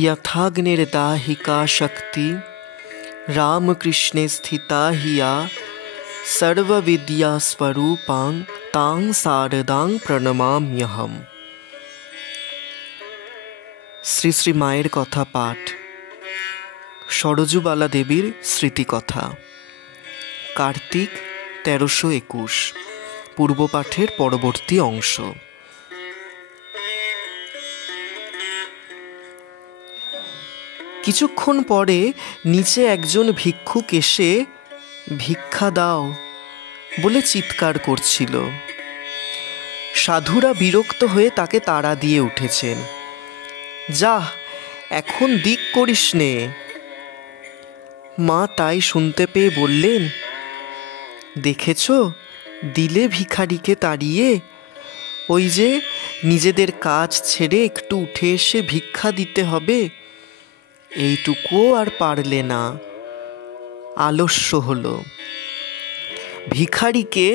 यथाग्निर्दाहिका शक्ति रामकृष्णे स्थिता हिया सर्वविद्यास्वरूपां तां शारदां प्रणमाम्यहम्। শ্রী শ্রী মায়ের কথা পাঠ। সরজুবালা দেবীর স্মৃতিকথা। কার্তিক 1321। পূর্বপাঠের পরবর্তী অংশ। কিছুক্ষণ পরে নিচে একজন ভিক্ষুক এসে ভিক্ষা দাও বলে চিৎকার করছিল। সাধুরা বিরক্ত হয়ে তাকে তাড়া দিয়ে উঠেছেন। যা, এখন দিক করিস নে। মা তাই শুনতে পেয়ে বললেন, দেখেছ, দিলে ভিখারিকে তাড়িয়ে। ওই যে নিজেদের কাজ ছেড়ে একটু উঠে এসে ভিক্ষা দিতে হবে, এইটুকুও আর পারলে না। আলস্য হলো। ভিখারিকে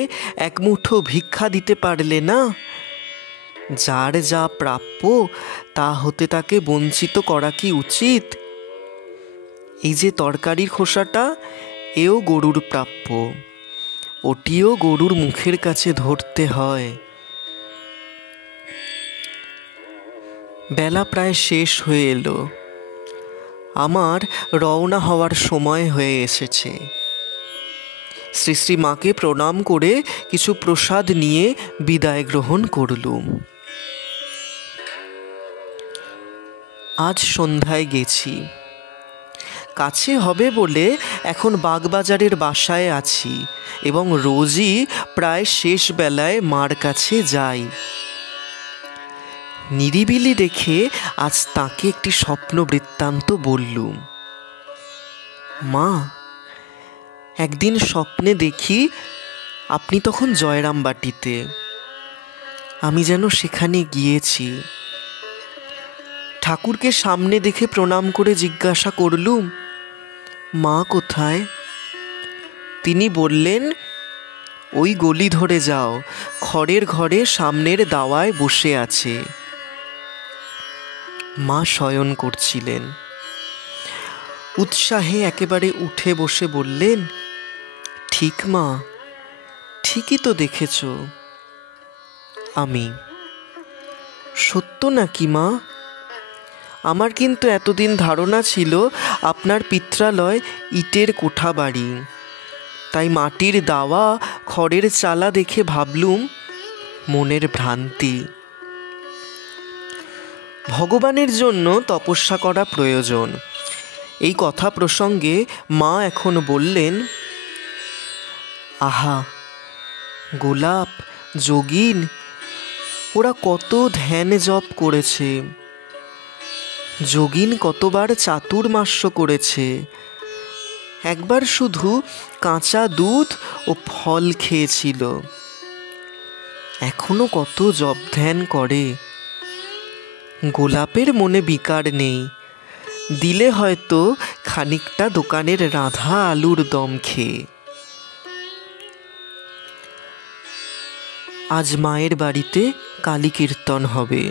এক মুঠো ভিক্ষা দিতে পারলে না। যার যা প্রাপ্য তা হতে তাকে বঞ্চিত করা কি উচিত? এই যে তরকারির খোসাটা, এও গরুর প্রাপ্য, ওটিও গরুর মুখের কাছে ধরতে হয়। বেলা প্রায় শেষ হয়ে এলো। আমার রওনা হওয়ার সময় হয়ে এসেছে। শ্রী শ্রী মাকে প্রণাম করে কিছু প্রসাদ নিয়ে বিদায় গ্রহণ করলুম। আজ সন্ধ্যায় গেছি। কাছে হবে বলে এখন বাগবাজারের বাসায় আছি এবং রোজই প্রায় শেষ বেলায় মার কাছে যাই। নিরিবিলি দেখে আজ তাকে একটি স্বপ্ন বৃত্তান্ত বললুম। মা, একদিন স্বপ্নে দেখি আপনি তখন জয়রামবাটিতে, আমি যেন সেখানে গিয়েছি। ঠাকুরকে সামনে দেখে প্রণাম করে জিজ্ঞাসা করলুম, মা কোথায়? তিনি বললেন, ওই গলি ধরে যাও, খড়ের ঘরে সামনের দাওয়ায় বসে আছে। মা শয়ন করছিলেন। উৎসাহে একেবারে উঠে বসে বললেন, ঠিক মা, ঠিকই তো দেখেছ। আমি, সত্য নাকি মা? আমার কিন্তু এতদিন ধারণা ছিল আপনার পিত্রালয় ইটের কোঠা বাড়ি, তাই মাটির দাওয়া খড়ের চালা দেখে ভাবলুম মনের ভ্রান্তি। ভগবানের জন্য তপস্যা করা প্রয়োজন। এই কথা প্রসঙ্গে মা এখন বললেন, আহা, গোলাপ, যোগিন, ওরা কত ধ্যান জপ করেছে। যোগিন কতবার চাতুর্মাস্য করেছে, একবার শুধু কাঁচা দুধ ও ফল খেয়েছিল। এখনো কত জপ ধ্যান করে। গোলাপের মনে বিকার নেই, দিলে হয়তো খানিকটা দোকানের রাঁধা আলুর দম খেয়ে। আজ মায়ের বাড়িতে কালী কীর্তন হবে।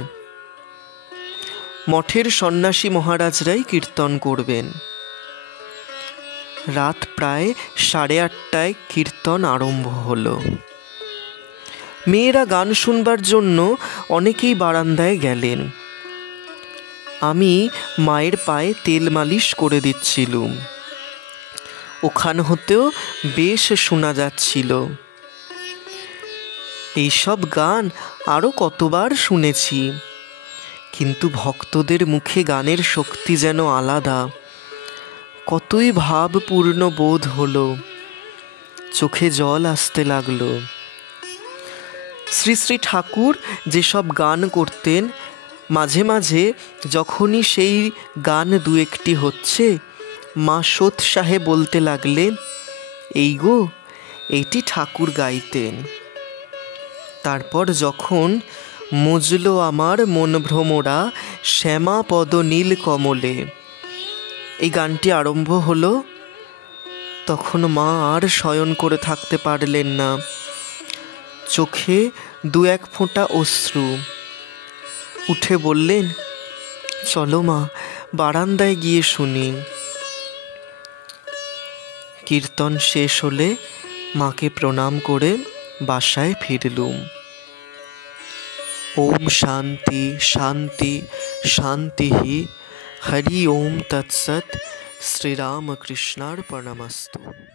মঠের সন্ন্যাসী মহারাজরাই কীর্তন করবেন। রাত প্রায় 8:30টায় কীর্তন আরম্ভ হলো। মেয়েরা গান শুনবার জন্য অনেকেই বারান্দায় গেলেন। আমি মায়ের পায়ে তেল মালিশ করে দিচ্ছিলুম। ওখান হতেও বেশ শোনা যাচ্ছিল। এইসব গান আরও কতবার শুনেছি, কিন্তু ভক্তদের মুখে গানের শক্তি যেন আলাদা। কতই ভাবপূর্ণ বোধ হলো, চোখে জল আসতে লাগলো। শ্রী শ্রী ঠাকুর যেসব গান করতেন, মাঝে মাঝে যখনই সেই গান দু একটি হচ্ছে, মা সোৎসাহে বলতে লাগলেন, এই গো, এইটি ঠাকুর গাইতেন। তারপর যখন মজলো আমার মন ভ্রমরা শ্যামা পদ নীল কমলে এই গানটি আরম্ভ হলো, তখন মা আর শয়ন করে থাকতে পারলেন না। চোখে 2-1 ফোঁটা অশ্রু। উঠে বললেন, চলো মা, বারান্দায় গিয়ে শুনি। কীর্তন শেষ হলে মাকে প্রণাম করে বাসায় ফিরলুম। ওম শান্তি শান্তি শান্তি। হরি ওম তৎসৎ। শ্রীরামকৃষ্ণার্পণমস্তু।